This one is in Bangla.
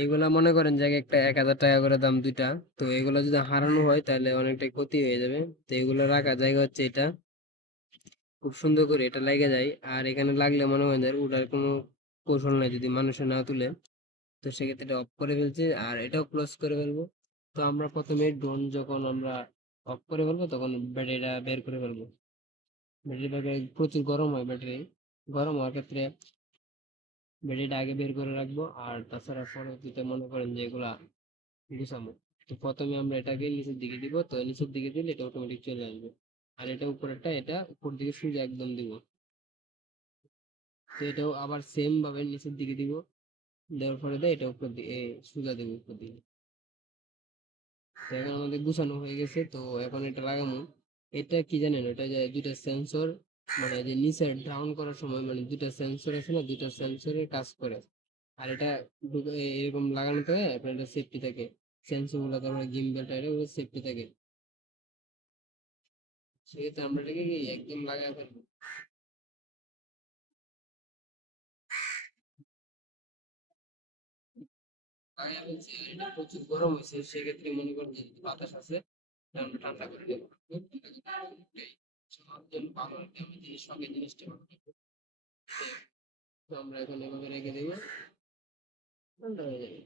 এইগুলা মনে করেন যে একটা 1,000 টাকা করে দাম দুইটা। তো এগুলো যদি হারানো হয় তাহলে অনেকটাই ক্ষতি হয়ে যাবে। তো এগুলো রাখা জায়গা হচ্ছে এটা, খুব সুন্দর করে এটা লেগে যায়। আর এখানে লাগলে মনে হয় যে ওটার কোনো কৌশল নাই, যদি মানুষে না তুলে। তো সেক্ষেত্রে এটা অফ করে ফেলছি আর এটাও ক্লোজ করে ফেলবো। তো আমরা প্রথমে ড্রোন যখন আমরা অফ করে ফেলবো তখন ব্যাটারিটা বের করে ফেলবো। ব্যাটারি বের করে, প্রচুর গরম হয় ব্যাটারি, গরম হওয়ার ক্ষেত্রে ব্যাটারিটা আগে বের করে রাখবো। আর তাছাড়া পরবর্তীতে মনে করেন যে এগুলা গুছাবো। তো প্রথমে আমরা এটাকে নিচের দিকে দিব, তো নিচের দিকে দিলে এটা অটোমেটিক চলে আসবে। আর এটা উপরেরটা, এটা উপর দিকে সোজা একদম দিব। তো এটাও আবার সেম ভাবে নিচের দিকে দিব, দেওয়ার পরে এটা উপর দিকে সোজা দেবো উপর দিকে। তো এখন আমাদের গুছানো হয়ে গেছে, তো এখন এটা লাগামু। এটা কি জানেন, এটা যে দুইটা সেন্সর, মানে যে নিচে ডাউন করার সময় মানে দুইটা সেন্সর আছে না, দুইটা সেন্সরের কাজ করে। আর এটা এরকম লাগানোতে আপনার এটা সেফটি থাকে, সেন্সর গুলো, তারপরে গিম্বেলটা, এটা সেফটি থাকে। সেক্ষেত্রে আমরা এটাকে কি একদম লাগাই ফেলবো। লাগাই ফেলছি, আর এটা প্রচুর গরম হয়েছে, সেক্ষেত্রে মনে করেন যে যদি বাতাস আছে তাহলে আমরা ঠান্ডা করে দেবো। এটাই সবার জন্য ভালো একটা আমি জিনিস, সঙ্গে জিনিসটা ভালো লাগবে। তো আমরা এখন এভাবে রেখে দেবো, ঠান্ডা হয়ে যাবে।